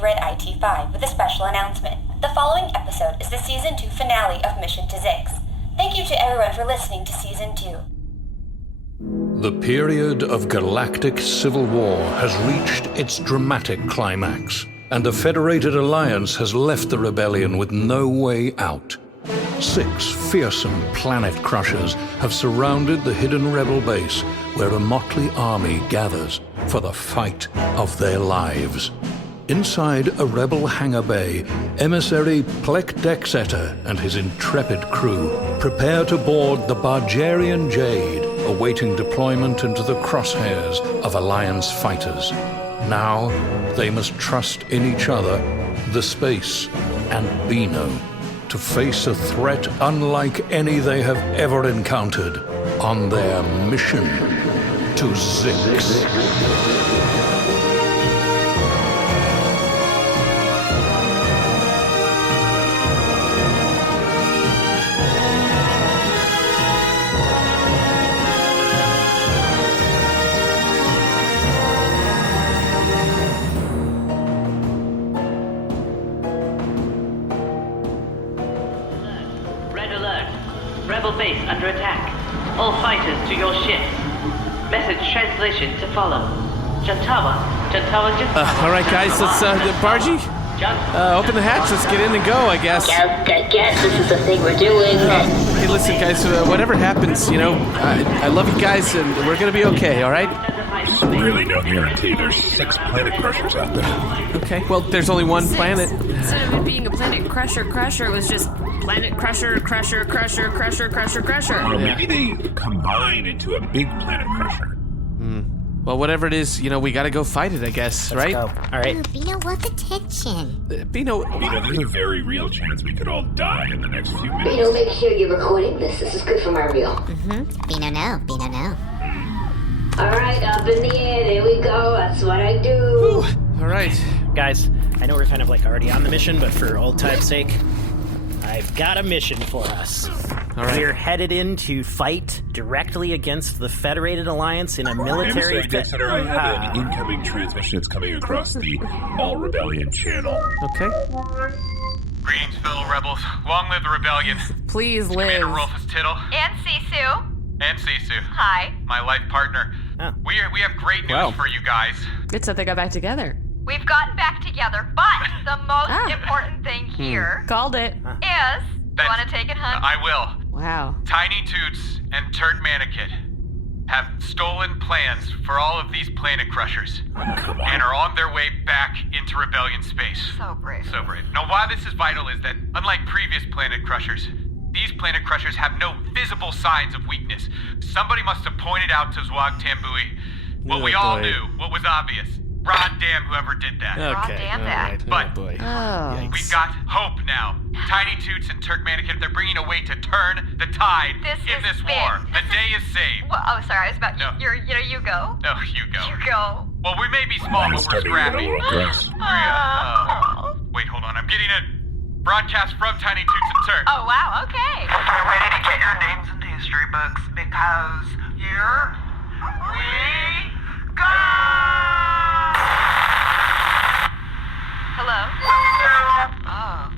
Red IT-5 with a special announcement. The following episode is the Season 2 finale of Mission to Zix. Thank you to everyone for listening to Season 2. The period of galactic civil war has reached its dramatic climax, and the Federated Alliance has left the rebellion with no way out. 6 fearsome planet crushers have surrounded the hidden rebel base where a motley army gathers for the fight of their lives. Inside a rebel hangar bay, emissary Plek Dexeter and his intrepid crew prepare to board the Bargarean Jade, awaiting deployment into the crosshairs of Alliance fighters. Now, they must trust in each other, the space, and Beano to face a threat unlike any they have ever encountered on their mission to Zix. Base under attack. All fighters to your ships. Message translation to follow. Jantawa, just... all right, guys, let's, Bargy? Open the hatch, let's get in and go, I guess. I guess this is the thing we're doing. Hey, listen, guys, whatever happens, you know, I love you guys, and we're gonna be okay, all right? Really no guarantee. There's 6 planet crushers out there. Okay, well, there's only one planet. Instead of it being a planet crusher, it was just planet crusher. Or maybe they combine into a big planet crusher. Well, whatever it is, you know, we gotta go fight it, I guess, right? Let's go. All right. Beano wants attention. Beano, There's a very real chance we could all die in the next few minutes. Beano, make sure you're recording this. This is good for my reel. Beano, no. All right, up in the air. There we go. That's what I do. Whew. All right. Guys, I know we're kind of like already on the mission, but for old time's sake, I've got a mission for us. All right. We're headed in to fight directly against the Federated Alliance in a military... Dexeter, I have an incoming transmission that's coming across the All Rebellion channel. Okay. Greetings, fellow rebels. Long live the rebellion. Please live. Commander Rolfus Tittle. And Sisu. And Sisu. Hi. My life partner. Oh. We have great news for you guys. It's that they got back together. We've gotten back together, but the most important thing here Called it. is... You want to take it, hun? I will. Wow. Tiny Toots and Turd Manakit have stolen plans for all of these planet crushers and are on their way back into rebellion space. So brave. So brave. Now, why this is vital is that, unlike previous planet crushers, these planet crushers have no visible signs of weakness. Somebody must have pointed out to Zwag Tambui what we all knew, what was obvious. Braund damn whoever did that. Okay. damn all that. right. But- Oh, boy. Oh. We've got hope now. Tiny Toots and Turkmanikit, they're bringing a way to turn the tide in this war. The day is saved. Well, oh, sorry, I was about No. you go. No, you go. You go. Well, we may be small, but we're scrappy. Wait, hold on. I'm getting a broadcast from Tiny Toots and Turk. Oh, wow, okay. Get ready to get your names into history books because here we go! Hello?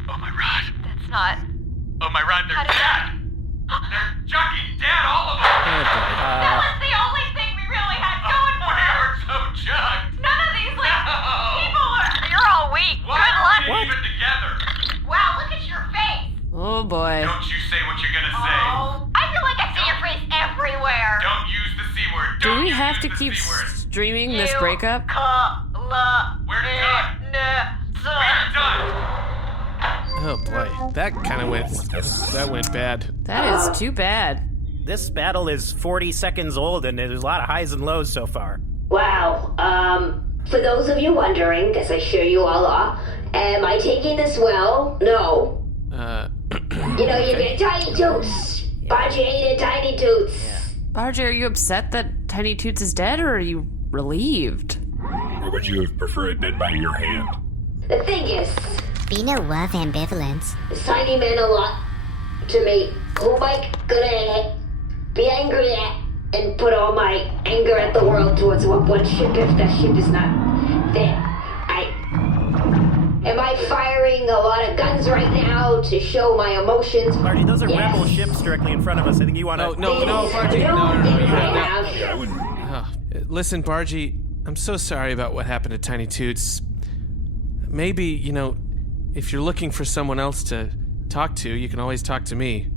Oh, my rod. That's not... Oh, my rod, they're How did dead. They're junkie dead, all of them. That was the only thing we really had going for We us. were so jugged. None of these, like, No. people are... You're all weak. Why Good are luck. we even together? Wow, look at your face. Oh, boy. Don't you say what you're gonna say. Oh, I feel like I see your face everywhere. Don't use the C word. Do Don't we you have use to the keep C word. streaming this breakup? We're done. We're done. Oh, boy. That kind of went bad. That is too bad. This battle is 40 seconds old, and there's a lot of highs and lows so far. Wow. For those of you wondering, as I'm sure you all are, am I taking this well? No. You know, you get Tiny Toots. Bargarean and Tiny Toots. Bargy, are you upset that Tiny Toots is dead, or are you relieved? Or would you have preferred it by your hand? The thing is, Beano love ambivalence. this Tiny meant a lot to me. Who am I gonna be angry at and put all my anger at the world towards one ship if that ship is not there? by firing a lot of guns right now to show my emotions. Bargy, those are rebel ships directly in front of us. I think you want to... No, Bargy. No. You have Yeah, I wouldn't. Listen, Bargy, I'm so sorry about what happened to Tiny Toots. Maybe, if you're looking for someone else to talk to, you can always talk to me.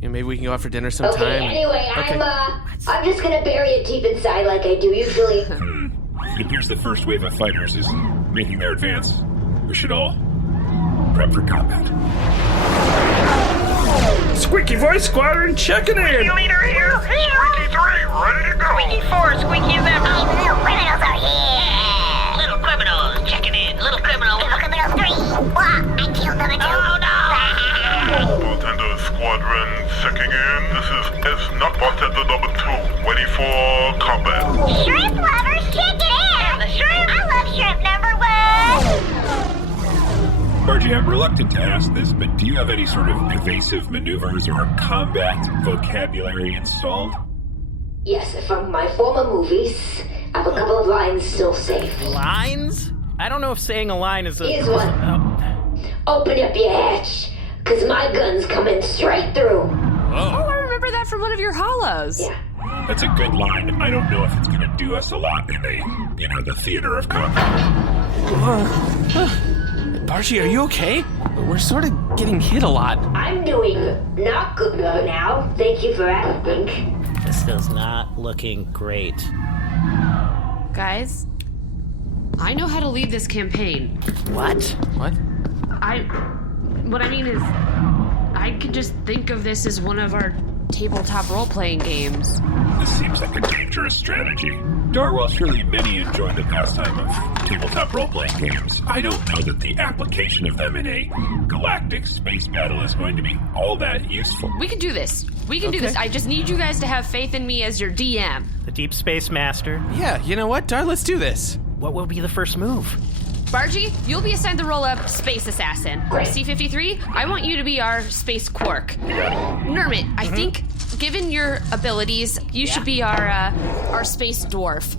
Maybe we can go out for dinner sometime. Okay, anyway, Okay. I'm just gonna bury it deep inside like I do usually. It appears the first wave of fighters is making their advance. We should all prep for combat. Squeaky Voice Squadron checking in! Squeaky leader here! Squeaky 3, ready to go! Squeaky 4, Squeaky is after! Little criminals are here! Little criminals, checking in. Little criminals. Little criminals 3! What? I killed number 2! Oh, no! Bartender Squadron checking in. This is not Bartender number 2. Ready for combat. Shrimp lovers, check it in! The shrimp! I love shrimp number 1! Bargy, I'm reluctant to ask this, but do you have any sort of evasive maneuvers or combat vocabulary installed? Yes, from my former movies, I have a couple of lines still safe. Lines? I don't know if saying a line is a... Here's one. Open up your hatch, cause my gun's coming straight through. Oh, I remember that from one of your hollows. Yeah. That's a good line. I don't know if it's gonna do us a lot in the theater of combat. Bargy, are you okay? We're sort of getting hit a lot. I'm doing not good now. Thank you for asking. This is not looking great. Guys, I know how to lead this campaign. What? What? What I mean is, I could just think of this as one of our tabletop role-playing games. This seems like a dangerous strategy. Darwell, surely many enjoy the pastime of tabletop role-playing games. I don't know that the application of them in a galactic space battle is going to be all that useful. We can do this. We can do this. I just need you guys to have faith in me as your DM. The Deep Space Master. Yeah, you know what, Dar? Let's do this. What will be the first move? Bargy, you'll be assigned the role of Space Assassin. C-53, I want you to be our Space Quark. Nermut, I think, given your abilities, you should be our Space Dwarf.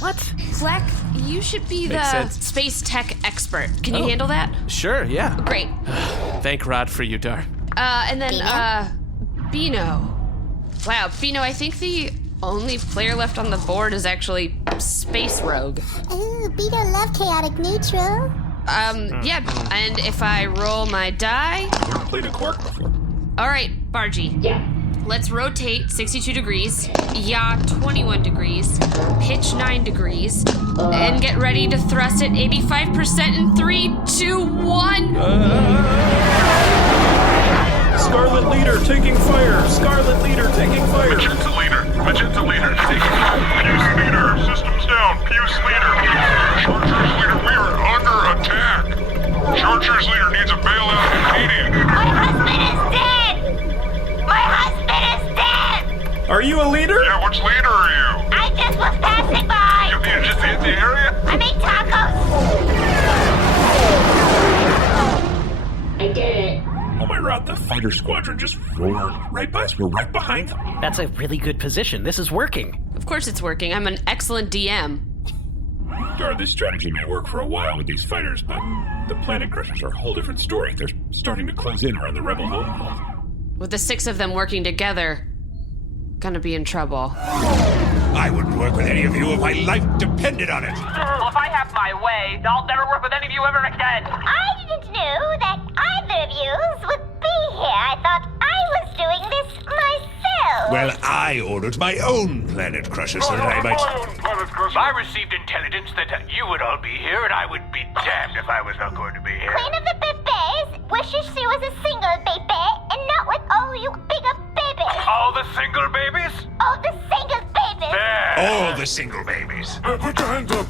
What? Fleck, you should be Makes the sense. Space Tech Expert. Can you handle that? Sure, yeah. Great. Thank Rod for you, Dar. And then, Bino. Wow, Bino, I think the only player left on the board is actually Space Rogue. Ooh, Beto love chaotic neutral. Yeah, and if I roll my die... Never played a Quark before. All right, Bargy. Yeah. Let's rotate 62 degrees, yaw 21 degrees, pitch 9 degrees, and get ready to thrust at 85% in 3, 2, 1. Scarlet Leader taking fire! Scarlet Leader taking fire! Magenta leader taking Fuse leader, systems down. Fuse leader. Chargers leader, we are under attack. Chargers leader needs a bailout immediate. My husband is dead! My husband is dead! Are you a leader? Yeah, which leader are you? I just was passing by! You just hit the area? I make tacos! I did it. Oh my God, the fighter squadron just roared right by us. We're right behind them. That's a really good position. This is working. Of course it's working. I'm an excellent DM. Dar, this strategy may work for a while with these fighters, but the Planet Crushers are a whole different story. They're starting to close in around the rebel homeworld. With the 6 of them working together, gonna be in trouble. I wouldn't work with any of you if my life depended on it. Well, if I have my way, I'll never work with any of you ever again. I didn't know that either of you would be here. I thought I was doing this myself. Well, I ordered my own Planet Crusher so that I might... I received intelligence that you would all be here, and I would be damned if I was not going to be here. Queen of the Bebes wishes she was a single baby and not with all you bigger babies. All the single babies? All the single babies. All the single babies. Put your hands up.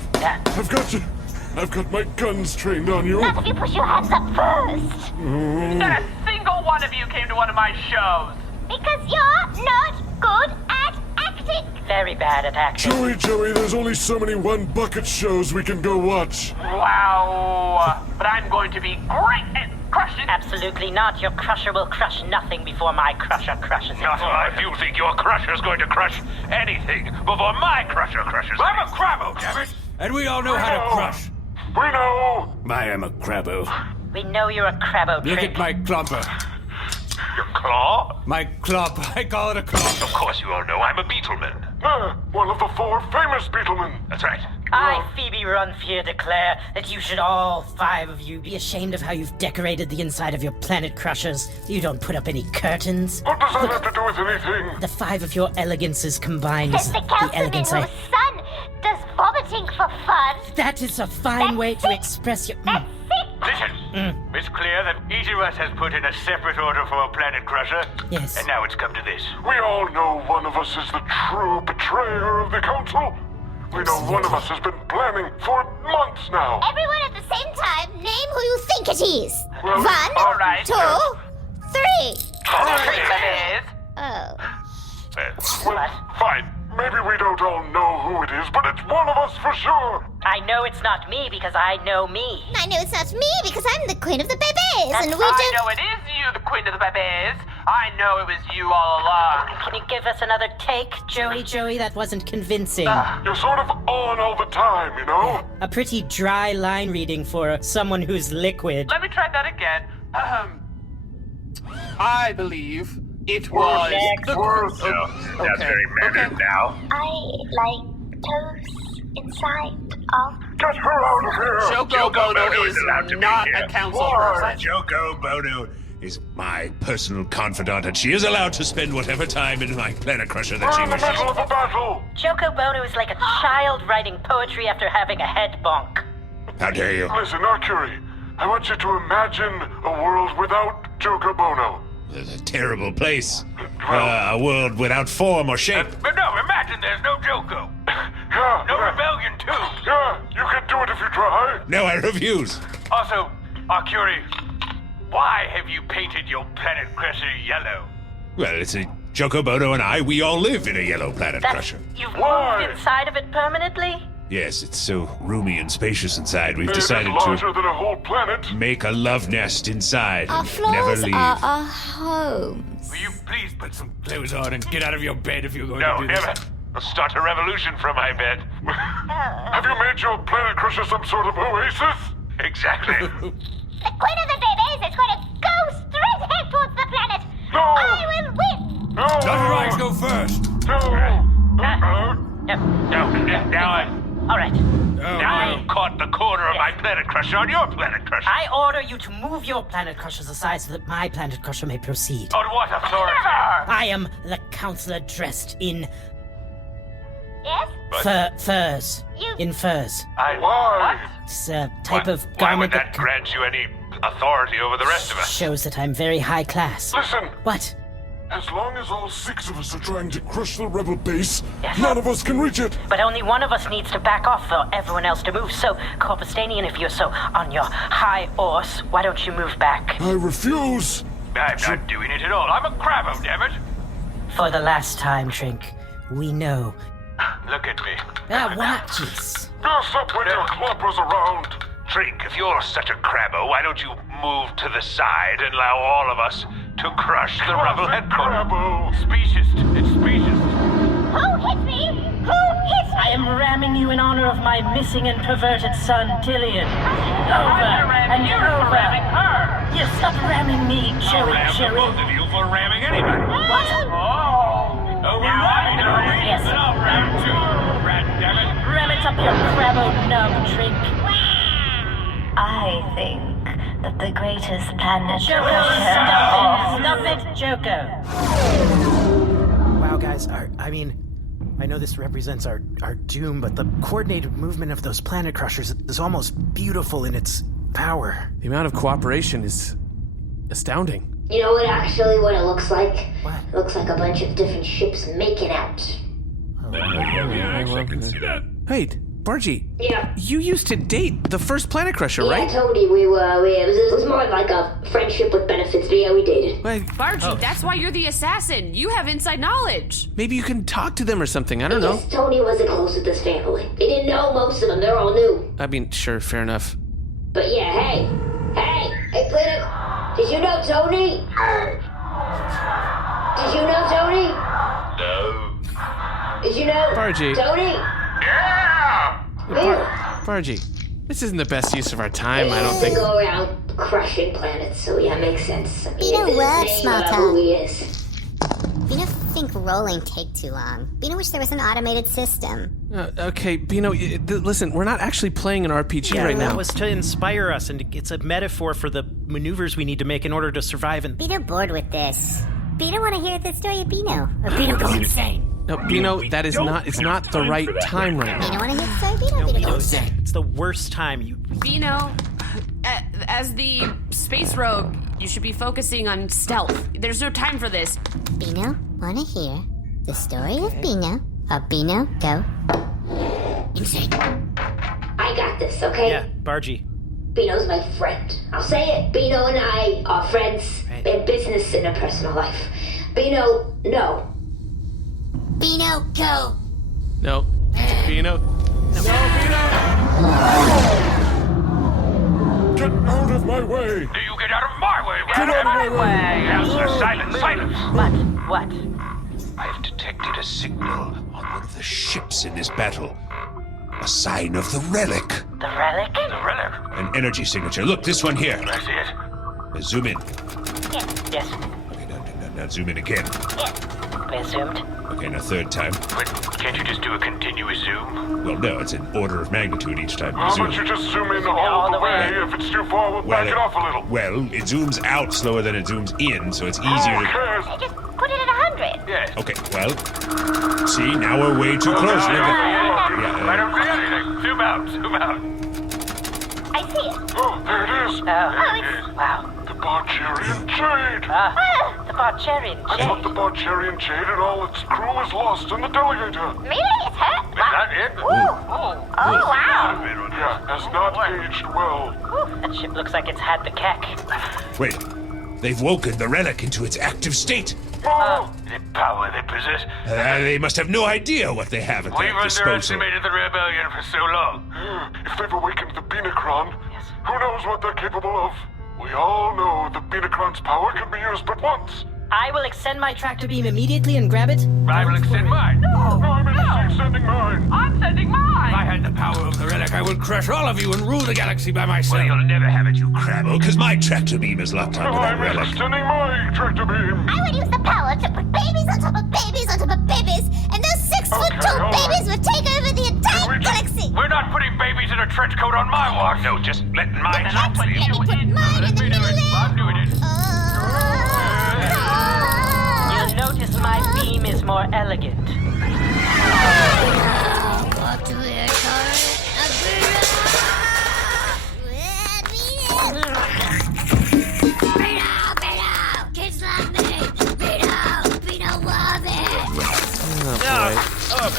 I've got my guns trained on you. Not if you push your hands up first. Not a single one of you came to one of my shows. Because you're not good at acting. Very bad at acting. Joey, there's only so many one-bucket shows we can go watch. Wow. But I'm going to be great at crushing. Absolutely not. Your crusher will crush nothing before my crusher crushes it. Not if you think your crusher's going to crush anything before my crusher crushes. I'm a crabbo, damn it! And we all know how to crush. We know. I am a crabbo. We know you're a crabbo, Look Trink. at my clomper. Your claw? My clop. I call it a clop. Of course you all know I'm a beetleman. One of the 4 famous beetlemen. That's right. I, Phoebe Runfear, declare that you should all 5 of you be ashamed of how you've decorated the inside of your planet crushers. You don't put up any curtains. What does that have to do with anything? The 5 of your elegances combines It's the councilman elegance whose son does vomiting for fun. That is a fine way to express your... Listen, it's clear that each of us has put in a separate order for a planet crusher. Yes. And now it's come to this. We all know one of us is the true betrayer of the council. We know one of us has been planning for months now. Everyone at the same time, name who you think it is. Well, 1, all right. 2, 3. Oh. Well, fine. Maybe we don't all know who it is, but it's one of us for sure. I know it's not me because I know me. I know it's not me because I'm the queen of the bebes, That's and we I do. know it is you, the queen of the babies. I know it was you all along. Can you give us another take, Joey? That wasn't convincing. You're sort of on all the time, you know? A pretty dry line reading for someone who's liquid. Let me try that again. I believe it was. That's very mannered now. I like toes inside of. Get her out of here! Joko Bono is allowed to be not here. a council person. Joko Bono is my personal confidant, and she is allowed to spend whatever time in my planet crusher that We're she in the wishes. middle of a battle! Joko Bono is like a child writing poetry after having a head bonk. How dare you? Listen, Mercury, I want you to imagine a world without Joko Bono. It's a terrible place. A world without form or shape. But no, imagine there's no Joko. Yeah. No rebellion, too. Yeah, you can do it if you try. No, I refuse. Also, Arcuri, why have you painted your planet crusher yellow? Well, it's a Joko Bono and I, we all live in a yellow planet crusher. You've Why? moved inside of it permanently? Yes, it's so roomy and spacious inside. We've It is decided larger to than a whole planet. make a love nest inside Our and never floors leave. are our homes. Will you please put some... Clothes on and get out of your bed if you're going No, to do this. never. I'll start a revolution from my bed. Have you made your planet crusher some sort of oasis? Exactly. The queen of the bebes is going to go straight ahead towards the planet. No! I will win. No! Dr. go first. No! No. Now I'm... All right. Now you've caught the corner of my planet crusher on your planet crusher. I order you to move your planet crushers aside so that my planet crusher may proceed. On what authority? I am the counselor dressed in Yes? furs. You- In furs. Why? It's a type of Why garment would that grant you any authority over the rest of us? shows that I'm very high class. Listen, What? as long as all 6 of us are trying to crush the rebel base, Yes. none of us can reach it. But only one of us needs to back off for everyone else to move. So, Corpustanian, if you're so on your high horse, why don't you move back? I refuse. I'm not doing it at all. I'm a crabbo, damn it. For the last time, Trink, we know. Look at me. What? Jeez. Just up when your clumpers around. Trink, if you're such a crabbo, why don't you move to the side and allow all of us to crush the rebel headquarters? Crabbo. Specious. It's specious. Who hit me? Who hit me? I am ramming you in honor of my missing and perverted son, Tillian. Over and over. You stop ramming me, Cherry. Both of you for ramming anybody. What? Oh, we're right now. Yes. But I'll ram too, rat damn it. Ram it up your crabbo nub, Trink. I think that the greatest planet Joko, stop it, Joko. Wow, guys, I know this represents our doom, but the coordinated movement of those planet crushers is almost beautiful in its power. The amount of cooperation is astounding. You know what it looks like? What? It looks like a bunch of different ships making out. Yeah, I can see that. Hey, Bargy. Yeah. You used to date the first planet crusher, Yeah, right? Tony, it was more like a friendship with benefits, but yeah, we dated. Bargy, that's why you're the assassin. You have inside knowledge. Maybe you can talk to them or something. I don't know. Yes, Tony wasn't close with this family. They didn't know most of them, they're all new. I mean, sure, fair enough. But yeah, hey, Planet, did you know Tony? Did you know Tony? No. Did you know Bargy. Tony? Yeah! Bargy, This isn't the best use of our time, I don't think. Go around crushing planets, so yeah, makes sense. I mean, Bino loves small talk. who he is. Bino think rolling take too long. Bino wish there was an automated system. Okay, Bino, listen, we're not actually playing an RPG right now. That was to inspire us, and it's a metaphor for the maneuvers we need to make in order to survive. And Bino bored with this. Bino want to hear the story of Bino. Or Bino go insane. No, Bino, that is not. It's not the right time right now. Bino want to hear the story of Bino. Bino go insane. It's the worst time. Bino, as the space rogue, you should be focusing on stealth. There's no time for this. Bino want to hear the story of Bino. Or Bino go insane. I got this, okay? Yeah, Bargy. Bino's my friend. I'll say it. Bino and I are friends in business and in personal life. Bino, no. Bino, go. No. Bino. No, Bino! Get out of my way! Do you get out of my way? Get out of my way! Yes, sir, silence, silence! What? I've detected a signal on one of the ships in this battle. A sign of the relic. The relic? The relic? An energy signature. Look, this one here. I see it. Zoom in. Yes. Okay, now zoom in again. We're zoomed. Okay, now third time. But can't you just do a continuous zoom? Well, no, it's an order of magnitude each time you How zoom. about you just zoom in all the way? If it's too far, we'll back it off a little. Well, it zooms out slower than it zooms in, so it's easier to... Just put it at 100. Yes. Okay, well... See, now we're way too close. I don't see anything. Zoom out, zoom out. I see it. Oh, there it is. Wow. The Bargarean Jade. The Bargarean I thought the Bargarean Jade and all its crew is lost in the delegator. Really? It's her? Is that it? Oh, wow. Yeah, has not aged well. That ship looks like it's had the cack. Wait, they've woken the relic into its active state. The power they possess. They must have no idea what they have at We've their disposal. underestimated the rebellion for so long. If they've awakened the Binacron, who knows what they're capable of? We all know the Binacron's power can be used but once. I will extend my tractor beam immediately and grab it. I will extend mine. No, I'm extending mine. I'm sending mine. If I had the power of the relic, I would crush all of you and rule the galaxy by myself. Well, you'll never have it, you crabbo, because my tractor beam is locked onto that I'm relic. extending my tractor beam. I would use the power to put babies on top of babies on top of babies, and those 6'2" babies would take over the entire galaxy. We're not putting babies in a trench coat on my watch. No, just let mine Let me put mine in the middle there. I'm doing it. You'll notice my beam is more elegant.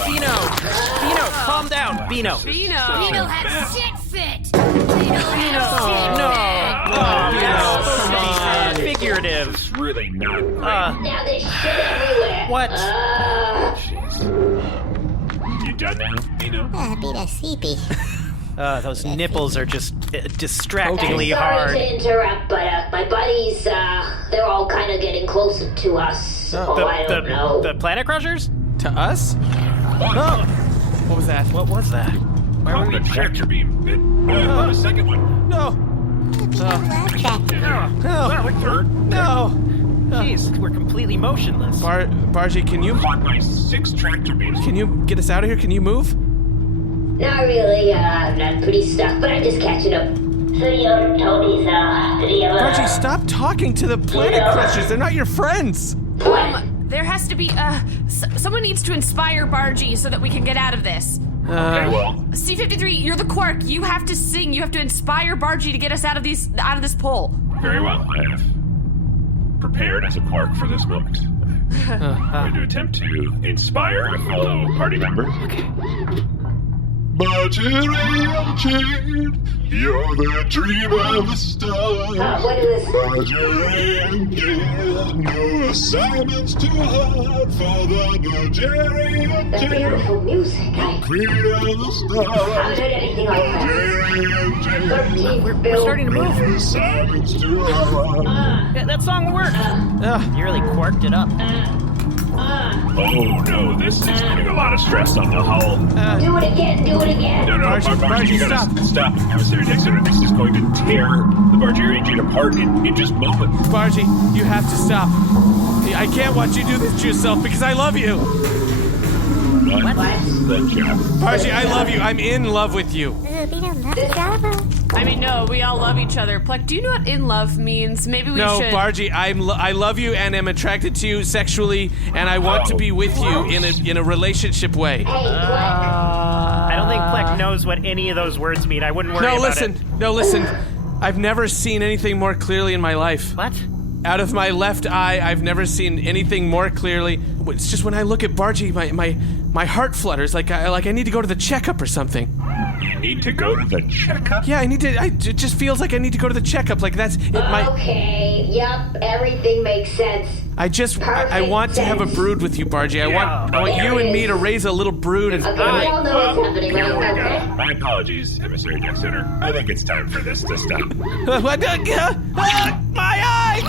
Bino, calm down, Bino. Bino have shit fit. Come on, figurative. It's really not great. Now there's shit everywhere. What? You done now, Bino? Bino sleepy. Those nipples are just distractingly Sorry hard. to interrupt, but my buddies, they're all kind of getting closer to us. I don't know. The Planet Crushers? To us? Oh. What was that? What was that? Why were we tractor beam? The second one. No. Well, third. No. Jeez, we're completely motionless. Bargy, can you... Fought by 6 tractor beams. Can you get us out of here? Can you move? Not really, I'm pretty stuck, but I'm just catching up. So, Tony's, did he ever... Bargy, stop talking to the Planet Crushers. They're not your friends. There has to be, someone needs to inspire Bargy so that we can get out of this. C-53, you're the Quark. You have to sing. You have to inspire Bargy to get us out of this pole. Very well. I have prepared as a Quark for this moment. I'm going to attempt to inspire a fellow party member. Okay. Bargarean Jade, you're the dream of the stars. What is this? Bargarean Jade, no assignments too hard for the Bargarean That's Jade. beautiful music. Queen of the I haven't stars. heard anything like that. Bargarean Jade, 13th We're Bill. starting to move. no assignments too hard. Yeah, that song worked. You really quarked it up. Oh no, this is putting a lot of stress on the hull. Do it again. No, Bargy, stop. Emissary Dexter, this is going to tear the Bargarean Jade apart in just moments. Bargy, you have to stop. I can't watch you do this to yourself because I love you. What? Bargy, I love you. I'm in love with you. I mean, no, we all love each other. Pluck, do you know what in love means? Maybe we should... No, Bargy, I love you and am attracted to you sexually, and I want to be with you in a relationship way. I don't think Pleck knows what any of those words mean. I wouldn't worry about it. No, listen. I've never seen anything more clearly in my life. What? Out of my left eye, I've never seen anything more clearly. It's just when I look at Bargy, my heart flutters like I need to go to the checkup or something. You need to go to the checkup? Yeah, it just feels like I need to go to the checkup. Like that's it. Okay, yep, everything makes sense. I want to have a brood with you, Bargy. I want you and me to raise a little brood. And okay, we all know what's happening, right? Okay. My apologies, Emissary Dexter. I think it's time for this to stop. My eyes!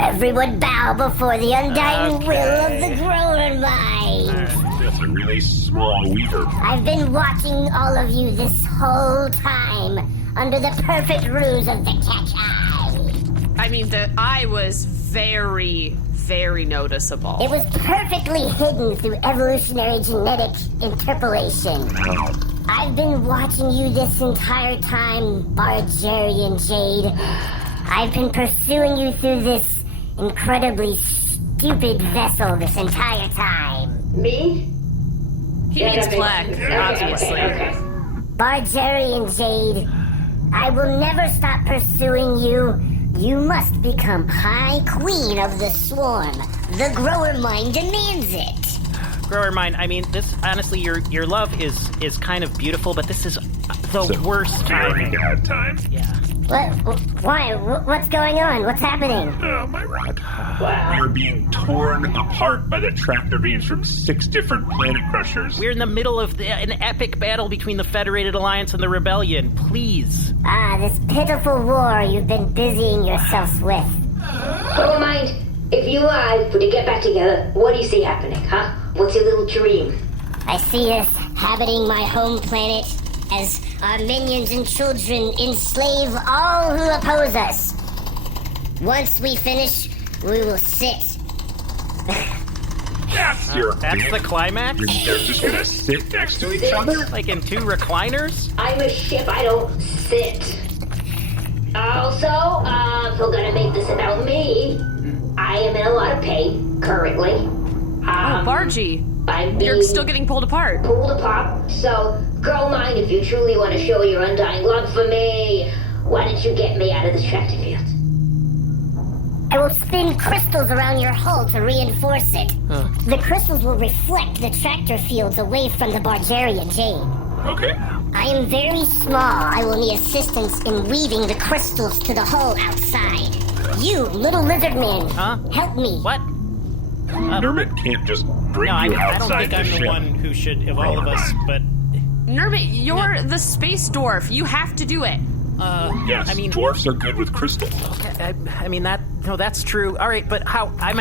Everyone bow before the undying will of the grower mind. That's a really small weaver. I've been watching all of you this whole time under the perfect ruse of the catch eye. I mean, the eye was very, very noticeable. It was perfectly hidden through evolutionary genetic interpolation. I've been watching you this entire time, Bargarean Jade. I've been pursuing you through this incredibly stupid vessel this entire time. Me? He means Pleck, obviously. Okay. Bargarean Jade, I will never stop pursuing you. You must become High Queen of the Swarm. The grower mind demands it. Grower mind, I mean, this, honestly, your love is kind of beautiful, but this is the worst timing. Bad time. Yeah. What? Why? What's going on? What's happening? Oh, my rod. Wow. We're being torn apart by the tractor beams from 6 different planet crushers. We're in the middle of an epic battle between the Federated Alliance and the Rebellion. Please. This pitiful war you've been busying yourselves with. Never mind. If you were to get back together, what do you see happening, huh? What's your little dream? I see us inhabiting my home planet as our minions and children enslave all who oppose us. Once we finish, we will sit. That's the climax? They're just gonna sit next to each other? Like in 2 recliners? I'm a ship, I don't sit. Also, if we're gonna make this about me, I am in a lot of pain, currently. Bargy. You're still getting pulled apart. So, girl mine, if you truly want to show your undying love for me, why don't you get me out of this tractor field? I will spin crystals around your hull to reinforce it. The crystals will reflect the tractor fields away from the Bargarean Jade. Okay. I am very small. I will need assistance in weaving the crystals to the hull outside. You, little lizard man, help me. What? Nermut can't just bring you I outside don't think I'm the one who should, of all of us, but... Nermut, you're the space dwarf. You have to do it. Yes, I mean, dwarfs are good with crystals. Okay, I mean, that's true. All right, but how? I'm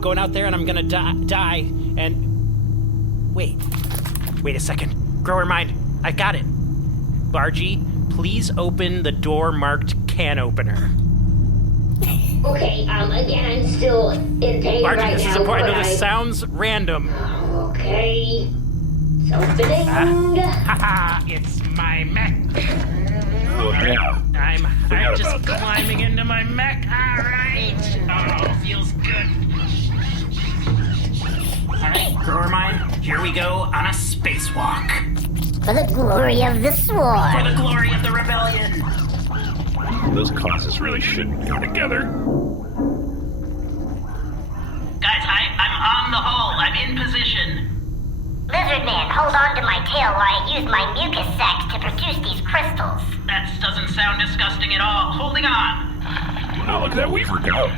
going out there and I'm gonna die, and... Wait a second. Grower mind, I got it. Bargy, please open the door marked can opener. Okay, again, I'm still in pain Bargy, right this now. is important. I know this sounds random. Okay. It's opening. Haha, it's my mech. Oh, yeah. I'm just climbing into my mech. All right. Oh, feels good. All right, grower mine, here we go on a spacewalk. For the glory of the Swarm. For the glory of the Rebellion. Those causes really shouldn't go together. Guys, I'm on the hull. I'm in position. Lizard man, hold on to my tail while I use my mucus sacs to produce these crystals. That doesn't sound disgusting at all. Holding on. Wow, look at that weaver go.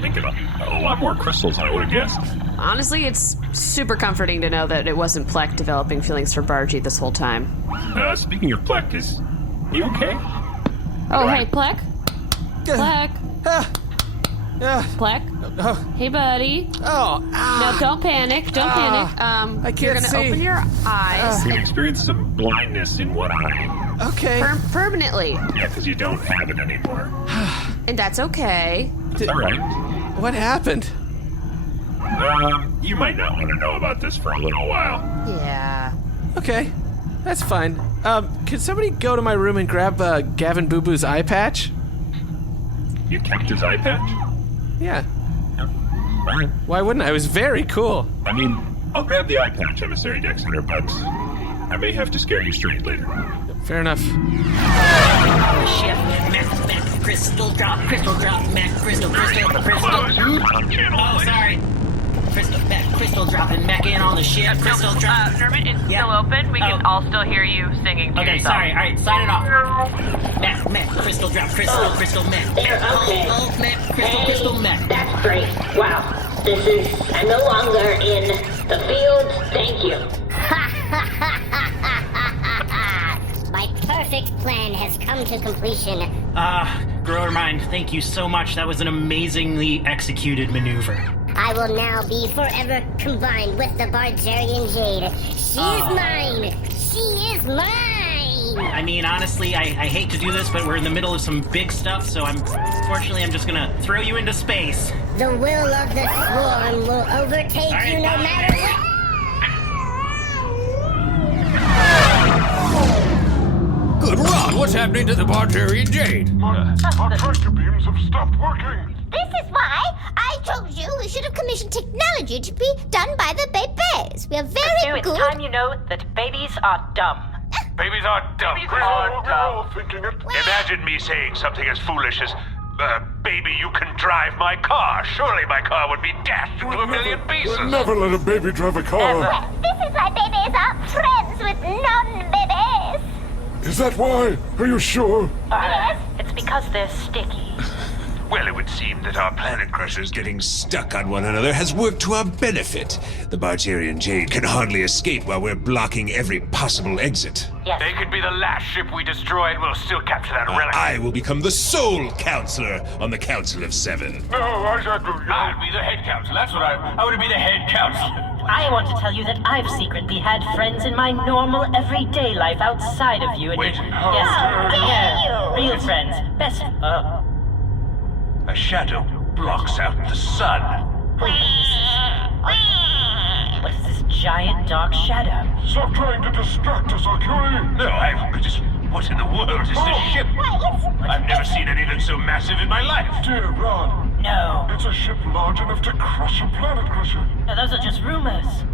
Thinking a lot more crystals than I would have guessed. Honestly, it's super comforting to know that it wasn't Pleck developing feelings for Bargy this whole time. Speaking of Pleck, is he okay? Oh, hey, Pleck? Black. Black. Hey, buddy. Oh. No, don't panic. Don't panic. I can't You're gonna see. open your eyes. You've experienced some blindness in one eye. Okay. Permanently. Yeah, because you don't have it anymore. And that's okay. That's all right. What happened? You might not want to know about this for a little while. Yeah. Okay. That's fine. Could somebody go to my room and grab Gavin Boo Boo's eye patch? You kept his eye patch? Yeah. Why wouldn't I? It was very cool. I mean, I'll grab the eye patch, Emissary Dexter, but I may have to scare you straight later. Fair enough. Ship, Mac, crystal drop, Mac, crystal. Oh, sorry. Crystal dropping Mac in on the ship, crystal drop. Nermut, it's still open. We can all still hear you singing to Okay, yourself. sorry. All right, sign it off. Mac, crystal drop, crystal, Mac. Okay. Mac, crystal, Mac. That's great. Wow. I'm no longer in the field. Thank you. My perfect plan has come to completion. Grower Mind, thank you so much. That was an amazingly executed maneuver. I will now be forever combined with the Bargarean Jade. She is mine! She is mine! I mean, honestly, I hate to do this, but we're in the middle of some big stuff, so I'm just gonna throw you into space. The will of the swarm will overtake you no matter what. Good Rod, what's happening to the Bargarean Jade? My tractor beams have stopped working. This is why I told you we should have commissioned technology to be done by the babies. We are very good. It's time you know that babies are dumb. Babies are dumb. We're all thinking it. Imagine me saying something as foolish as, baby, you can drive my car. Surely my car would be dashed into a million pieces. Never let a baby drive a car. This is why babies are friends with non-babies. Is that why? Are you sure? Yes. It's because they're sticky. Well, it would seem that our planet crushers getting stuck on one another has worked to our benefit. The Bargarean Jade can hardly escape while we're blocking every possible exit. Yes. They could be the last ship we destroy and we'll still capture that relic. I will become the sole counselor on the Council of Seven. No, I'd be the head counselor. That's what I would be the head counselor. I want to tell you that I've secretly had friends in my normal, everyday life outside of you. And Wait. Yeah, real friends. Best. A shadow blocks out the sun. What is this giant dark shadow? Stop trying to distract us, okay? No, I just... What in the world is this ship? I've never seen anything so massive in my life. Dear Rod. No. It's a ship large enough to crush a planet crusher. No, those are just rumors.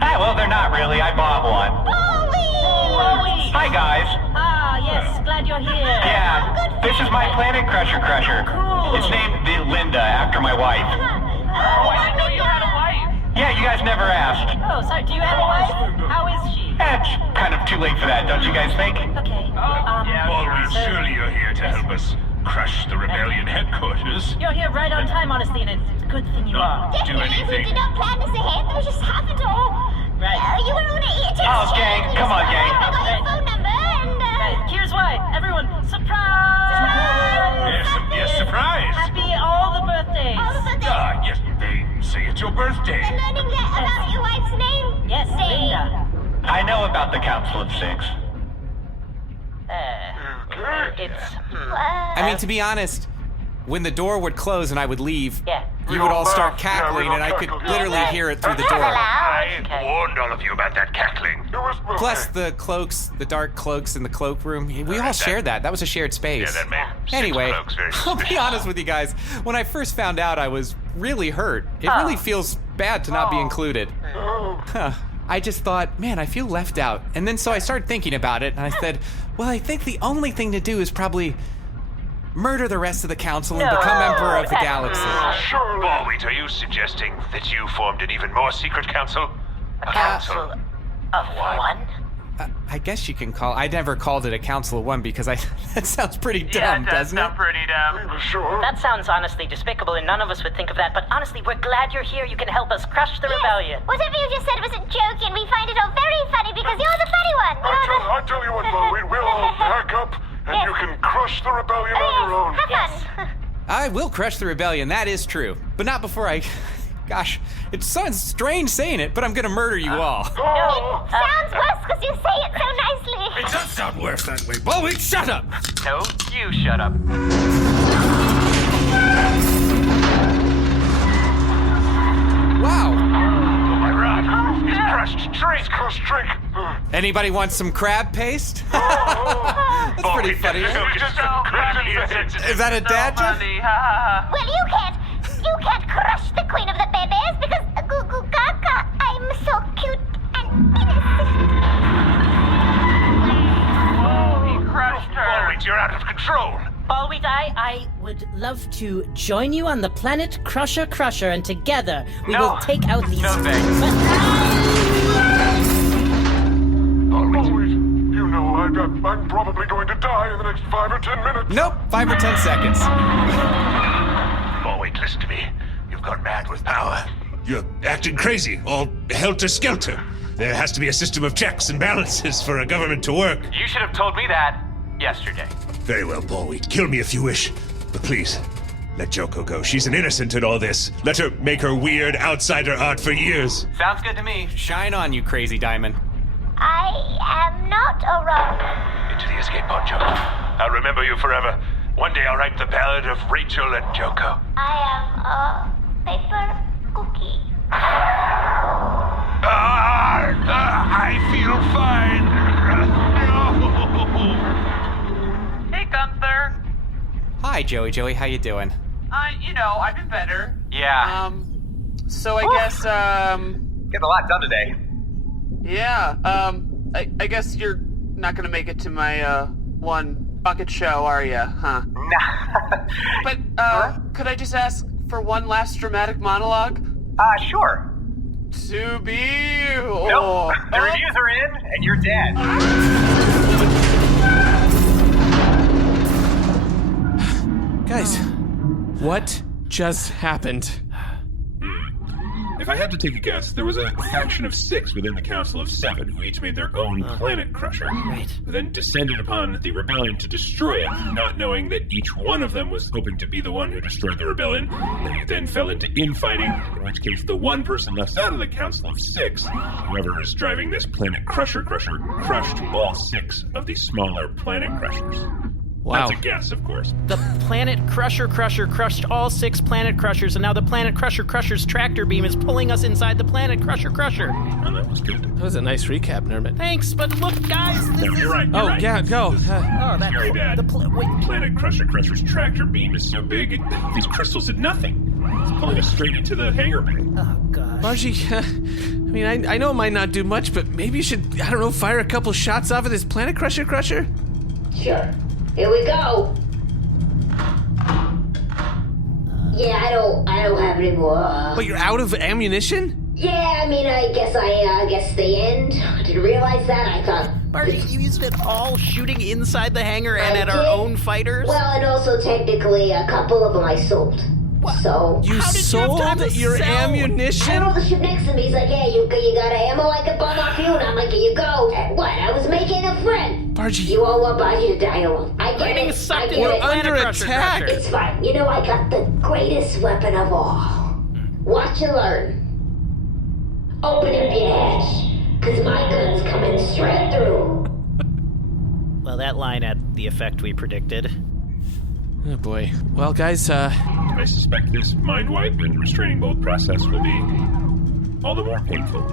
Ah, well, they're not really. I bought one. Bowie! Hi, guys. Ah, yes, glad you're here. Yeah, this is my Planet Crusher. Cool. It's named Linda, after my wife. Oh, I didn't know you had a wife. Yeah, you guys never asked. Oh, sorry, do you have a wife? How is she? It's kind of too late for that, don't you guys think? Okay. Always, so- surely you're here to help us crush the rebellion headquarters. You're here right on time, honestly, and it's a good thing you are. Do anything. We did not plan this ahead. We just happened to all. Right. You were on it. Oh, gang, come on, gang. I got your phone number and. Right, here's why. Everyone, surprise! Yes, surprise. Happy all the birthdays. All the birthdays. Yes, they say it's your birthday. And learning about your wife's name. Yes, Linda. I know about the Council of Six. I mean, to be honest, when the door would close and I would leave, you would all start cackling, and I could literally hear it through the door. I warned all of you about that cackling. Plus the cloaks, the dark cloaks in the cloakroom. We all shared that. That was a shared space. Yeah, that made Anyway, cloaks very I'll be honest with you guys. When I first found out, I was really hurt. It really feels bad to not be included. I just thought, man, I feel left out. And then so I started thinking about it, and I said, well, I think the only thing to do is probably murder the rest of the council and become emperor of the galaxy. Ballweed, are you suggesting that you formed an even more secret council? A council of one? I guess you can call. I never called it a council of one because that sounds pretty dumb, doesn't it? pretty dumb. Sure. That sounds honestly despicable, and none of us would think of that. But honestly, we're glad you're here. You can help us crush the rebellion. Whatever you just said was a joke, and we find it all very funny because you're the funny one. I tell you what, Bowie, we'll all back up, and you can crush the rebellion on your Have fun. I will crush the rebellion, that is true. But not before I... Gosh, it sounds strange saying it, but I'm gonna murder you all. It sounds worse because you say it so nicely. It does sound worse that way. Bowie, shut up! No, you shut up. Wow. Oh my god, he's crushed drink. Anybody want some crab paste? That's pretty funny. Is that a dad joke? Well, you can't crush the queen of the babies because Gaga, I'm so cute and innocent. Oh, he crushed her. Bowie, you're out of control. Ballweed, I would love to join you on the planet Crusher, and together we will take out these... No thanks. Bowie, you know I'm probably going to die in the next 5 or 10 minutes. Nope, 5 or 10 seconds. Bowie, listen to me. You've gone mad with power. You're acting crazy, all helter-skelter. There has to be a system of checks and balances for a government to work. You should have told me that yesterday. Very well, Bowie. Kill me if you wish. But please, let Joko go. She's an innocent in all this. Let her make her weird outsider art for years. Sounds good to me. Shine on, you crazy diamond. I am not a rogue. Into the escape pod, Joko. I'll remember you forever. One day I'll write the ballad of Rachel and Joko. I am a paper cookie. I feel fine. Hey, Gunther. Hi, Joey. How you doing? I've been better. Yeah. So I guess, Getting a lot done today. Yeah, I guess you're not gonna make it to my, one bucket show, are ya, huh? Nah. But, could I just ask for one last dramatic monologue? Sure. To be... Nope. The reviews are in, and you're dead. Guys, what just happened? If I had to take a guess, there was a faction of 6 within the Council of 7 who each made their own planet crusher, who then descended upon the rebellion to destroy it, not knowing that each one of them was hoping to be the one who destroyed the rebellion. They then fell into infighting, in which case the one person left out of the Council of 6, whoever is driving this planet crusher, crushed all 6 of the smaller planet crushers. Wow. That's a guess, of course. The Planet Crusher crushed all 6 Planet Crushers, and now the Planet Crusher's tractor beam is pulling us inside the Planet Crusher. Oh, that was good. That was a nice recap, Nermut. Thanks, but look, guys, this is... You're right. Yeah, go. That's very bad. Planet Crusher's tractor beam is so big, these crystals did nothing. It's pulling us straight into the hangar bay. Oh, gosh. Margie, I know it might not do much, but maybe you should, fire a couple shots off of this Planet Crusher? Sure. Here we go. Yeah, I don't have any more. But you're out of ammunition? Yeah, I guess the end. I didn't realize that. I thought. Marty, you used it all shooting inside the hangar and at our own fighters? Well, and also technically a couple of them I sold. What? So. You sold your ammunition? I know the ship next to me. He's like, yeah, you got ammo I could bum off you? And I'm like, here you go. What? I was making a friend. Bargie. You all want Bargie to die alone. I get it. I get We're it. under attack. It's fine. You know, I got the greatest weapon of all. Watch and learn. Open up your hatch, because my gun's coming straight through. Well, that line had the effect we predicted. Oh boy. Well, guys, I suspect this mind wipe and restraining bolt process will be all the more painful.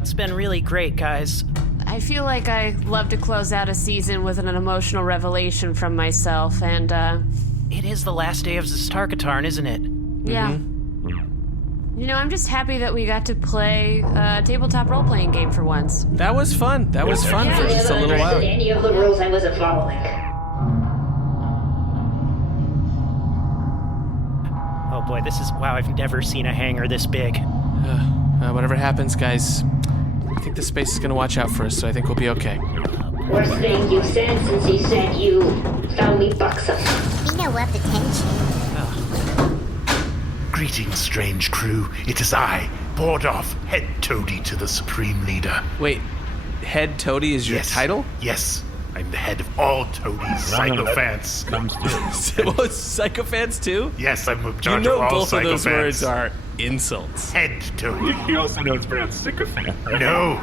It's been really great, guys. I feel like I love to close out a season with an emotional revelation from myself, and, It is the last day of Zastarkatarn, isn't it? yeah. I'm just happy that we got to play a tabletop role-playing game for once. that was fun. That was fun for just a little while. Any of the rules I wasn't following. Oh boy, I've never seen a hangar this big. Whatever happens, guys, I think the space is going to watch out for us, so I think we'll be okay. Worst thing you said since you said you found me buxom. We know what potential. Greetings, strange crew. It is I, Bordov, head toady to the Supreme Leader. Wait, head toady is your title? Yes. I'm the head of all Toadie's sycophants. Well, sycophants too? Yes, I'm in You charge know of all both of those sycophants. words are insults. Head Toadie. He also knows pronounced sycophant. No.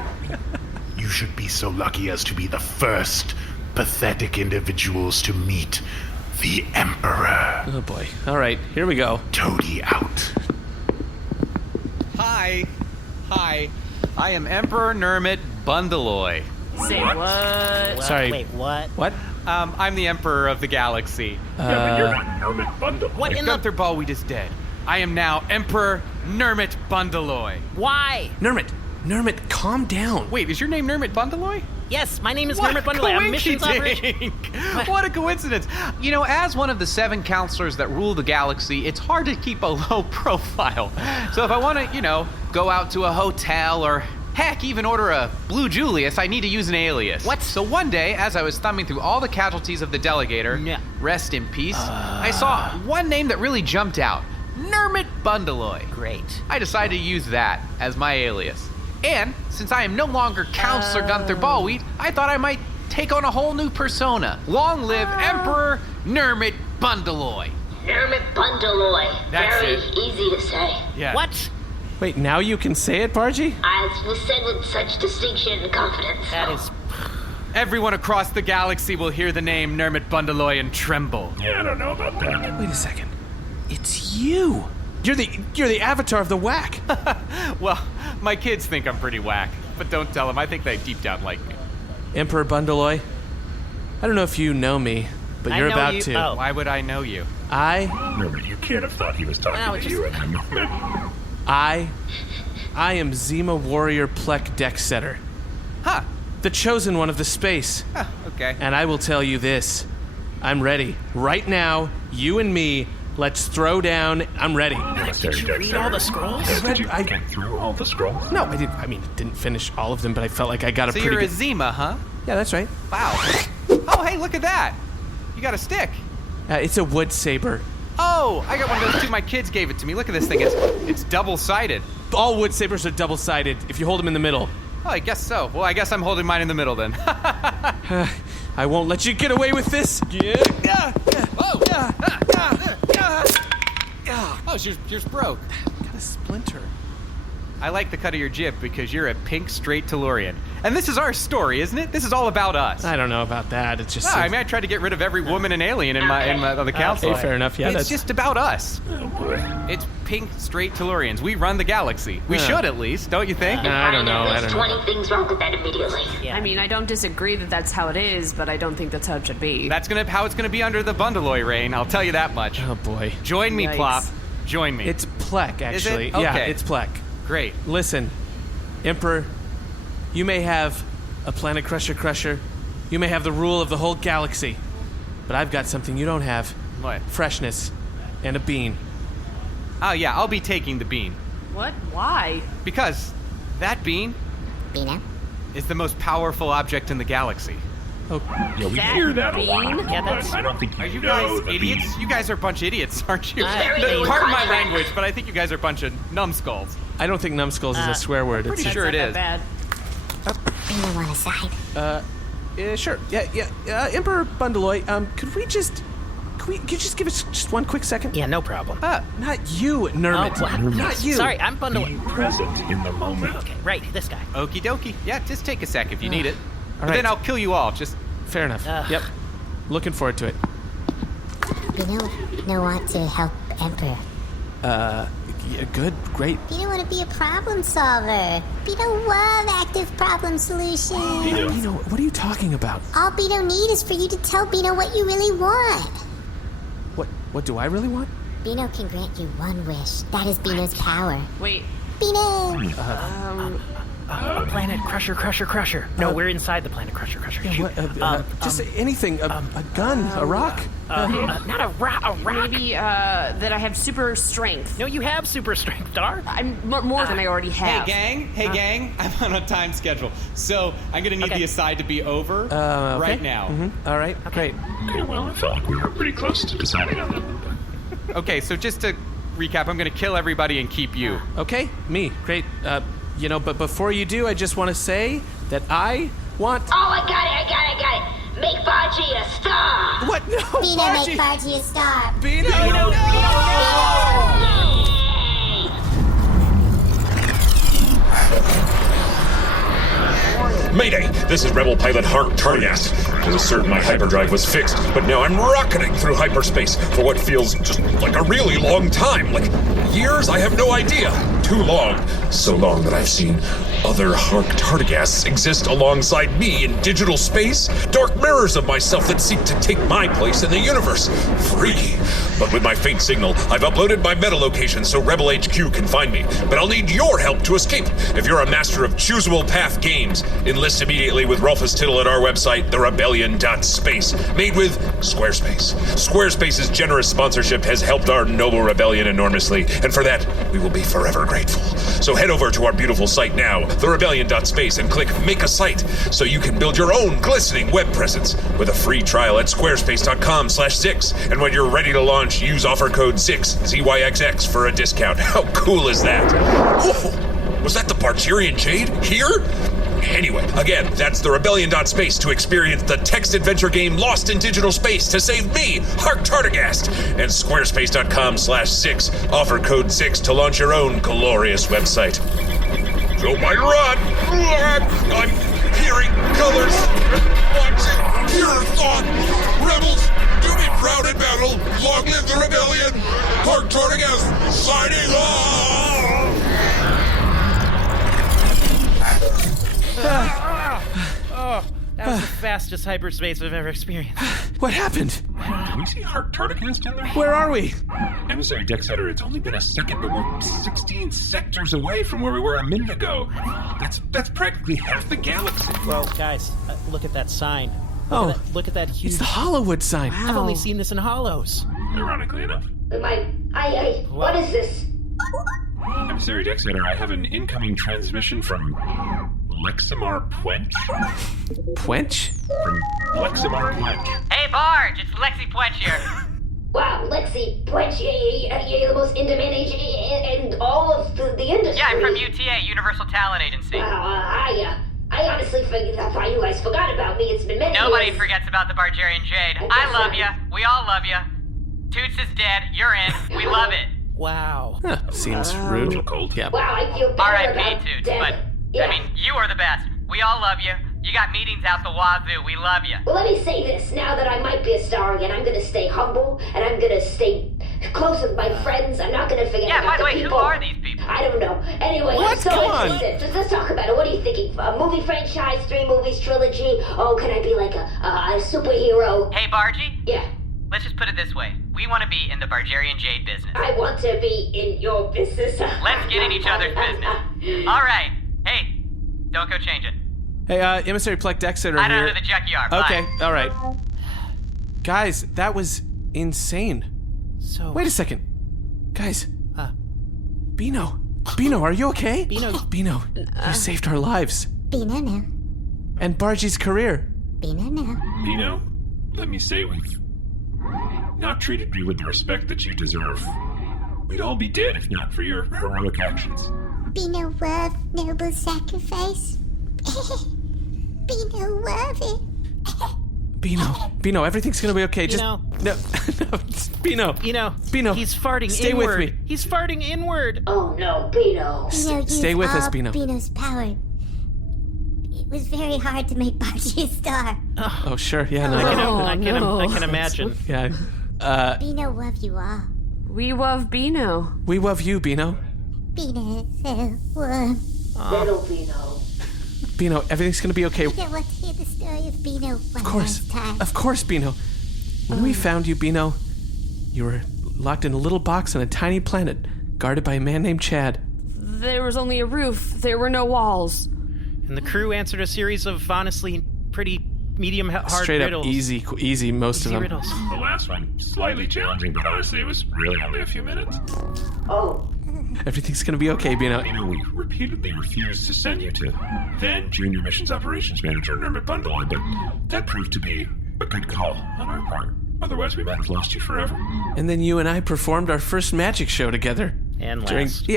You should be so lucky as to be the first pathetic individuals to meet the Emperor. Oh boy. All right, here we go. Toadie out. Hi. I am Emperor Nermut Bundaloy. Say what? Sorry. Wait, what? What? I'm the Emperor of the Galaxy. Yeah, but you're not Nermut Bundaloy. What in Gunther Ballweed is dead. I am now Emperor Nermut Bundaloy. Why? Nermut, calm down. Wait, is your name Nermut Bundaloy? Yes, my name is What Nermut Bundaloy. I'm missions coincidence. What a coincidence. You know, as one of the 7 counselors that rule the galaxy, it's hard to keep a low profile. So if I want to, go out to a hotel or heck, even order a Blue Julius, I need to use an alias. What? So one day, as I was thumbing through all the casualties of the Delegator, rest in peace, I saw one name that really jumped out. Nermut Bundaloy. Great. I decided to use that as my alias. And since I am no longer Counselor Gunther Ballweed, I thought I might take on a whole new persona. Long live Emperor Nermut Bundaloy. Nermut Bundaloy. That's Very it. easy to say. Yeah. What? Wait, now you can say it, Bargy? I was said with such distinction and confidence. That is... Everyone across the galaxy will hear the name Nermut Bundaloy and tremble. Yeah, I don't know about that. Wait a second. It's you. You're the avatar of the whack. Well, my kids think I'm pretty whack, but don't tell them. I think they deep down like me. Emperor Bundaloy, I don't know if you know me, but you're about to. Oh. Why would I know you? Nermut, you can't have thought he was talking to you at that moment. I am Zima Warrior Plek Decksetter. Huh. The chosen one of the space. Huh, okay. And I will tell you this. I'm ready. Right now, you and me, let's throw down. I'm ready. Did you read all the scrolls? Did you get through all the scrolls? No, I didn't. I mean, didn't finish all of them, but I felt like I got a So pretty you're a good... Zima, huh? Yeah, that's right. Wow. Oh, hey, look at that. You got a stick. It's a wood saber. Oh, I got one of those too. My kids gave it to me. Look at this thing. It's double-sided. All wood sabers are double-sided if you hold them in the middle. Oh, I guess so. Well, I guess I'm holding mine in the middle then. I won't let you get away with this. Yeah. Oh! Oh, yours broke. Got a splinter. I like the cut of your jib because you're a pink straight Tellurian. And this is our story, isn't it? This is all about us. I don't know about that. It's just... No, I mean, I tried to get rid of every woman and alien in the council. Okay, fair enough. Yeah, it's just about us. It's pink straight Tellurians. We run the galaxy. We should at least, don't you think? I don't know. There's 20 things wrong with that immediately. Yeah. I mean, I don't disagree that that's how it is, but I don't think that's how it should be. That's how it's gonna be under the Bundaloy reign. I'll tell you that much. Oh boy. Join me, Yikes. Plop. Join me. It's Plek, actually. Is it? Yeah, Okay. it's Plek. Great. Listen, Emperor, you may have a Planet Crusher. You may have the rule of the whole galaxy. But I've got something you don't have. What? Freshness. And a bean. Oh yeah, I'll be taking the bean. What? Why? Because that bean Bina? is the most powerful object in the galaxy. Oh, Yeah, we That hear that a bean? lot. Yeah, but that's- I don't think Are you know guys the idiots? bean. You guys are a bunch of idiots, aren't you? Very Pardon good my contract. language, but I think you guys are a bunch of numbskulls. I don't think numbskulls is a swear word. pretty It's sure it is. Bad. Bina want a side. Sure. Yeah. Emperor Bundaloy, could you just give us just one quick second? Yeah, no problem. Not you, Nermut. Oh, what? Not you. Sorry, I'm Bundaloy. Be present in the moment. Okay, right, this guy. Okie dokie. Yeah, just take a sec if you need it. All But right. then I'll kill you all. Just Fair enough. Yep. Looking forward to it. Bina want to help Emperor. Yeah, good. Great. Bina want to be a problem solver. Bina love active problem solutions. Bino, what are you talking about? All Bino need is for you to tell Bino what you really want. What do I really want? Bino can grant you one wish. That is Bino's power. Wait. Bino! Planet Crusher. No, we're inside the Planet Crusher. Shoot. Just anything. A gun, a rock. Not a rock. Maybe that I have super strength. No, you have super strength, Dar. I'm more than I already have. Hey gang, I'm on a time schedule, so I'm gonna need the aside to be over right now. Mm-hmm. All right, great. Okay, well, I felt like we were pretty close to deciding on that. Okay, so just to recap, I'm gonna kill everybody and keep you. Okay, me, great. But before you do, I just want to say that I want. Oh, I got it. Bargy a star! What? No, Beano make Bargy a star. Beano, no! Mayday! This is Rebel Pilot Hark Tarnias. I was certain my hyperdrive was fixed, but now I'm rocketing through hyperspace for what feels just like a really long time. Like years? I have no idea. Too long. So long that I've seen other Hark Tardigasts exist alongside me in digital space. Dark mirrors of myself that seek to take my place in the universe. Freaky. But with my faint signal, I've uploaded my meta location so Rebel HQ can find me. But I'll need your help to escape. If you're a master of choosable path games, enlist immediately with Rolfus Tittle at our website, therebellion.space, made with Squarespace. Squarespace's generous sponsorship has helped our noble rebellion enormously, and for that, we will be forever grateful. So head over to our beautiful site now, therebellion.space, and click Make a Site, so you can build your own glistening web presence with a free trial at squarespace.com/Zix. And when you're ready to launch, use offer code ZYXX, ZYXX, for a discount. How cool is that? Whoa! Was that the Bargarean Jade? Here? Anyway, again, that's the Rebellion.space to experience the text adventure game Lost in Digital Space to save me, Hark Tardigast, and squarespace.com/Zix. Offer code ZYXX to launch your own glorious website. Oh my run! I'm hearing colors, watching pure thought. Rebels, do me proud in battle. Long live the Rebellion! Hark Tardigast, signing off! That was the fastest hyperspace I've ever experienced. What happened? Do we see Hark Tardigast in there? Where are we? Emissary Dexeter, it's only been a second, but we're 16 sectors away from where we were a minute ago. That's practically half the galaxy. Well, guys, look at that sign. Look at that huge... It's the Hollywood sign. I've only seen this in hollows. Ironically enough. What is this? Emissary Dexeter, I have an incoming transmission from Leximar Puench. Puench? From Leximar Puench. Hey, Barge, it's Lexi Puench here. Wow, Lexi, Puench, you're the most in-demand agent in all of the industry. Yeah, I'm from UTA, Universal Talent Agency. Wow, I honestly thought you guys forgot about me. It's been many Nobody years. forgets about the Bargarean Jade. I love you. We all love you. Toots is dead. You're in. We love it. Wow. Seems rude. Cold. Yeah. Wow, I feel better R.I.P. about Toots, death. but, Yeah. I mean, you are the best. We all love you. You got meetings out the wazoo. We love you. Well, let me say this. Now that I might be a star again, I'm going to stay humble, and I'm going to stay close with my friends. I'm not going to forget Yeah, about by the way, people. who are these people? I don't know. Anyway, What? so Come on. let's talk about it. What are you thinking? A movie franchise, 3 movies, trilogy? Oh, can I be like a superhero? Hey, Bargy? Yeah. Let's just put it this way. We want to be in the Bargarean Jade business. I want to be in your business. Let's get in each other's business. All right. Hey, don't go change it. Hey, Emissary Plek Dexeter I don't here. know who the Jackie are. Bye. Okay, all right. Guys, that was insane. So... Wait a second. Guys. Beano, are you okay? Beano, you saved our lives. Beano now. And Bargy's career. Beano now. Beano, let me say we've not treated you with the respect that you deserve. We'd all be dead if not for your heroic actions. Beano worth noble sacrifice. Beano worth it. Beano, everything's gonna be okay. Just Beano. no, Beano. Beano, he's farting stay inward. with me. He's farting inward. Oh no, Beano. Stay with us, Beano. Beano's power. It was very hard to make Bargy a star. Oh sure, yeah, no, I can imagine. Yeah. Beano love you all. We love Beano. We love you, Beano. Beano so warm. Little Beano. Beano, everything's gonna be okay. You don't want to hear the story of Beano one last time. Of course, Beano. When we found you, Beano, you were locked in a little box on a tiny planet, guarded by a man named Chad. There was only a roof. There were no walls. And the crew answered a series of honestly pretty medium hard Straight riddles. up easy, most of them. Riddles. The last one, slightly challenging, but honestly, it was really only a few minutes. Oh. Everything's gonna be okay, Beano. You know, we repeatedly refused to send you to then Junior Missions Operations Manager Nermut Bundle, but that proved to be a good call on our part. Otherwise, we might have lost you forever. And then you and I performed our first magic show together. And last.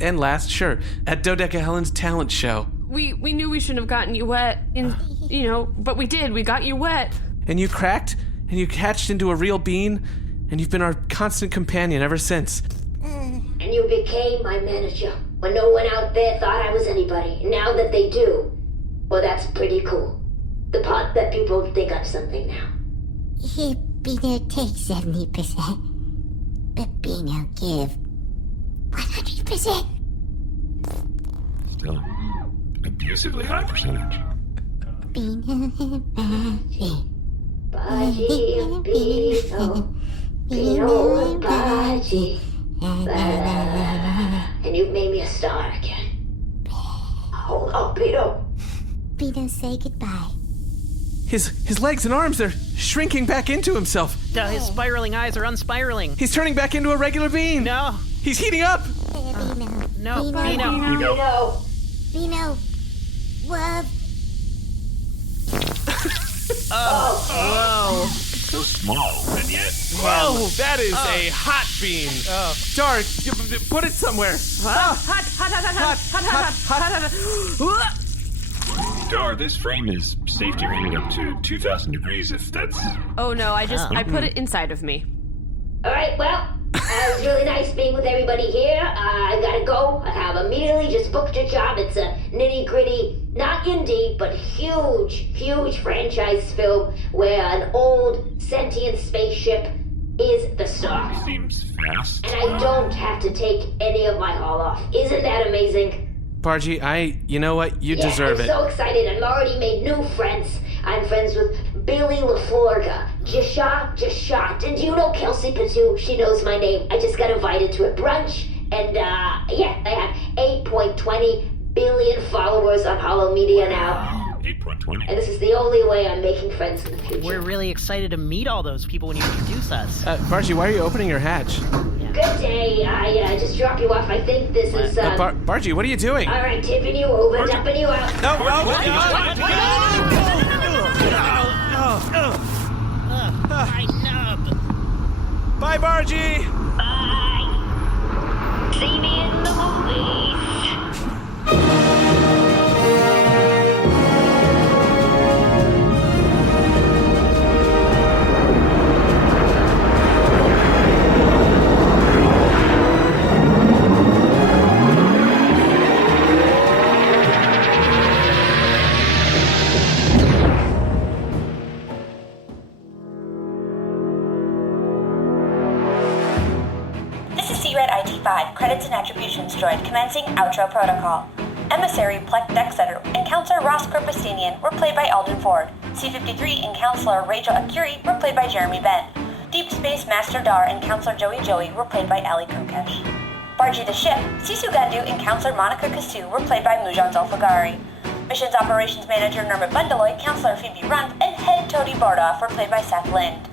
And last, sure. At Dodeca Helen's talent show. We knew we shouldn't have gotten you wet. And, but we did. We got you wet. and you cracked, and you hatched into a real being, and you've been our constant companion ever since. And you became my manager when no one out there thought I was anybody. Now that they do, well, that's pretty cool. The part that people think I'm something now. Bino takes 70%, but Bino give 100%. Still, abusively high percentage. Bino and Baji. Baji and Bino. Bino and Baji. And you made me a star again. Hold on, Bino. Bino, say goodbye. His legs and arms, they're shrinking back into himself. His spiraling eyes are unspiraling. He's turning back into a regular being. No. He's heating up. No, Bino. Bino. Whoa. Whoa. So small, and yet... Whoa, that is a hot beam. Dark, put it somewhere. Hot. Dar, this frame is safety rated up to 2,000 degrees, if that's... Oh no, I put it inside of me. Alright, well, it was really nice being with everybody here. I gotta go. I have immediately just booked a job. It's a nitty-gritty, not indie, but huge franchise film where an old sentient spaceship is the star. Seems fast. And I don't have to take any of my haul off. Isn't that amazing? Bargy, you know what? You deserve I'm it. so excited. I've already made new friends. I'm friends with Billy LaFlorga, Jashat, and do you know Kelsey Patu? She knows my name. I just got invited to a brunch, and I have 8.20 billion followers on Hollow Media now. 8.20. And this is the only way I'm making friends in the future. We're really excited to meet all those people when you introduce us. Bargy, why are you opening your hatch? Good day. I just dropped you off. I think this is... Bargy, what are you doing? All right, tipping you over, dumping you out. My nub. Bye, Bargy. Bye. See me in the movies. Credits and attributions droid commencing outro protocol. Emissary Plek Dexeter and Counselor Ross Korpistanian were played by Alden Ford. C-53 and Counselor Rachel Akuri were played by Jeremy Benn. Deep Space Master Dar and Counselor Joey were played by Allie Kokesh. Bargy the Ship, Sisu Gandu and Counselor Monica Kastu were played by Moujan Zolfaghari. Missions Operations Manager Nermut Bundeloy, Counselor Phoebe Runt, and Head Toady Bordoff were played by Seth Lind.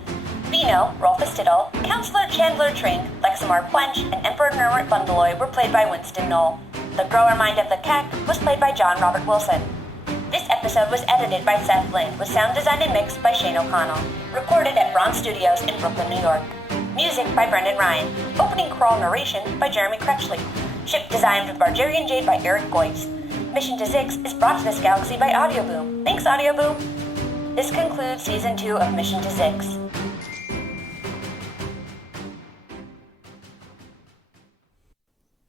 Bino, Rolfus Tiddle, Counselor Chandler Trink, Lexamar Pwench, and Emperor Nermut Bundeloy were played by Winston Noel. The Grower Mind of the Cack was played by John Robert Wilson. This episode was edited by Seth Lind with sound design and mixed by Shane O'Connell. Recorded at Braund Studios in Brooklyn, New York. Music by Brendan Ryan. Opening crawl narration by Jeremy Crutchley. Ship designed with Bargarean Jade by Eric Geusz. Mission to Zix is brought to this galaxy by Audioboom. Thanks, Audioboom. This concludes Season 2 of Mission to Zix.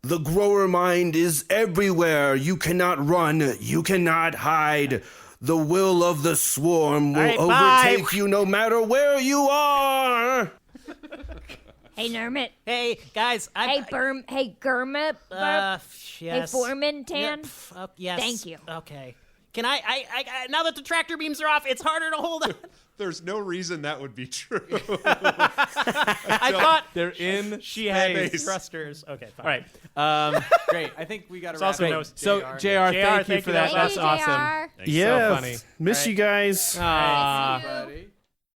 The grower mind is everywhere. You cannot run. You cannot hide. The will of the swarm will overtake you no matter where you are. Hey, Nermut. Hey, guys. Hey, Gurma. Yes. Hey, Foreman Tan. Yes. Thank you. Okay. Can I now that the tractor beams are off, it's harder to hold on. There's no reason that would be true. I thought they're in. She had thrusters. Okay, fine. All right. Great. I think we got to wrap up. So, JR, thank you for that. That's awesome. JR. Yeah. So funny. Miss you guys. Aww.